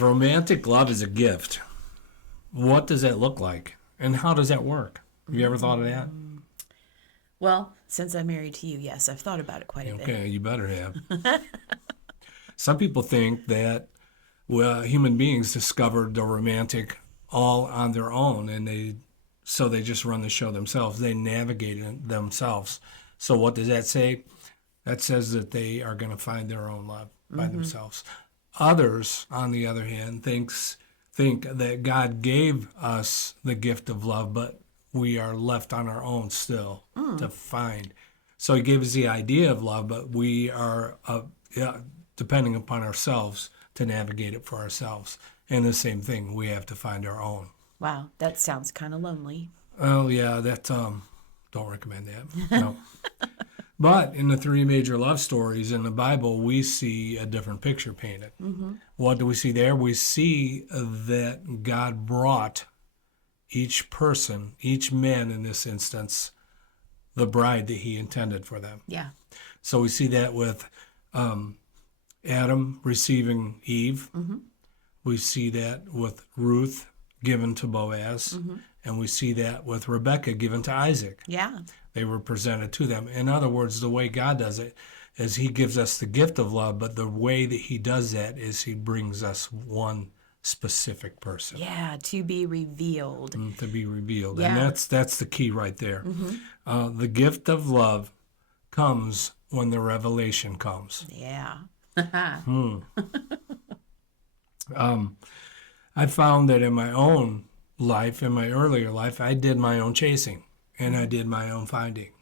Romantic love is a gift. What does that look like? And how does that work? Have you ever thought of that? Well, since I'm married to you, yes, I've thought about it quite a bit. Okay, you better have. Some people think that human beings discovered the romantic all on their own, and they just run the show themselves. They navigate it themselves. So what does that say? That says that they are going to find their own love by themselves. Others, on the other hand, think that God gave us the gift of love, but we are left on our own still to find. So he gave us the idea of love, but we are depending upon ourselves to navigate it for ourselves. And the same thing, we have to find our own. Wow, that sounds kind of lonely. Oh yeah, don't recommend that. No. But in the three major love stories in the Bible, we see a different picture painted. What do we see there? We see that God brought each person, each man in this instance, the bride that he intended for them. Yeah. So we see that with Adam receiving Eve. We see that with Ruth given to Boaz. And we see that with Rebekah given to Isaac. Yeah. They were presented to them. In other words, the way God does it is he gives us the gift of love, but the way that he does that is he brings us one specific person. Yeah, to be revealed. To be revealed. Yeah. And that's the key right there. The gift of love comes when the revelation comes. Yeah. I found that in my own life, in my earlier life, I did my own chasing, and I did my own finding,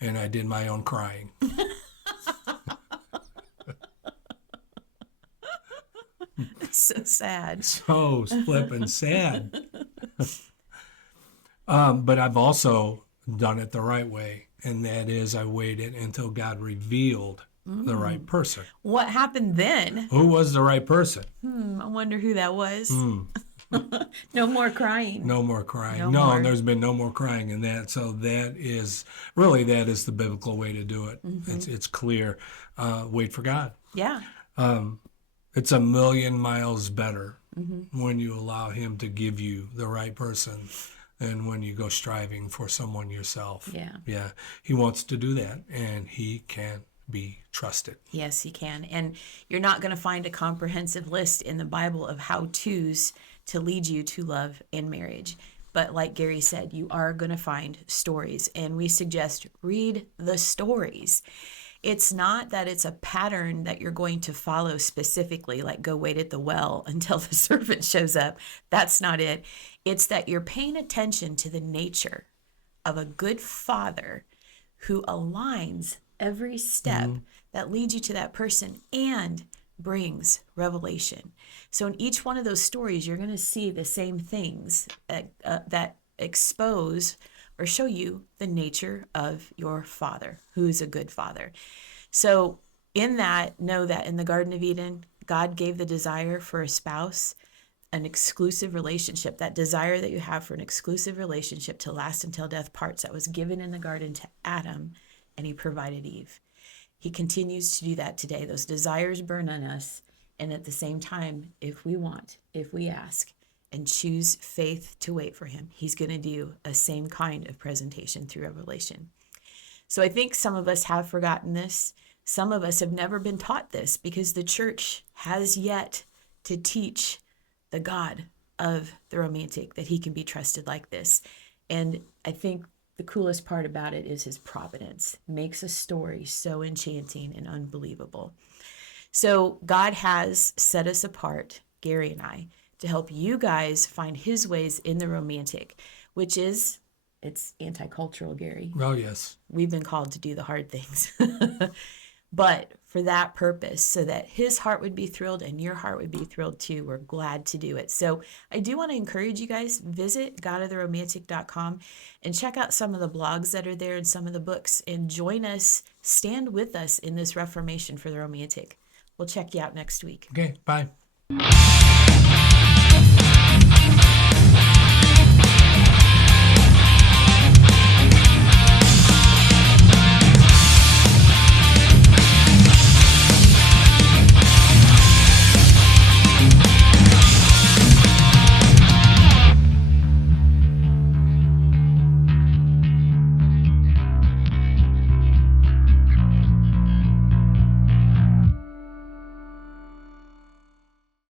and I did my own crying. So sad. So flippin' sad. But I've also done it the right way, and that is I waited until God revealed the right person. What happened then? Who was the right person? I wonder who that was. No more crying. No more crying. No more. There's been no more crying in that. So that is the biblical way to do it. It's clear. Wait for God. Yeah. It's a million miles better when you allow him to give you the right person than when you go striving for someone yourself. Yeah. He wants to do that, and he can be trusted. Yes, he can. And you're not going to find a comprehensive list in the Bible of how-tos to lead you to love and marriage. But like Gary said, you are going to find stories, and we suggest read the stories. It's not that it's a pattern that you're going to follow specifically, like go wait at the well until the servant shows up. That's not it. It's that you're paying attention to the nature of a good father who aligns every step that leads you to that person and brings revelation. So in each one of those stories, you're going to see the same things that expose or show you the nature of your father, who is a good father. So in that, know that in the Garden of Eden, God gave the desire for a spouse, an exclusive relationship, that desire that you have for an exclusive relationship to last until death parts, that was given in the garden to Adam, and he provided Eve. He continues to do that today. Those desires burn on us. And at the same time, if we ask, and choose faith to wait for him, he's going to do a same kind of presentation through revelation. So I think some of us have forgotten this. Some of us have never been taught this because the church has yet to teach the God of the romantic that he can be trusted like this. And I think the coolest part about it is his providence. Makes a story so enchanting and unbelievable. So God has set us apart, Gary and I, to help you guys find his ways in the romantic, which is, it's anti-cultural, Gary. Oh, yes. We've been called to do the hard things. But for that purpose, so that his heart would be thrilled and your heart would be thrilled too, we're glad to do it. So I do want to encourage you guys, visit godoftheromantic.com and check out some of the blogs that are there and some of the books, and join us, stand with us in this Reformation for the romantic. We'll check you out next week. Okay, bye.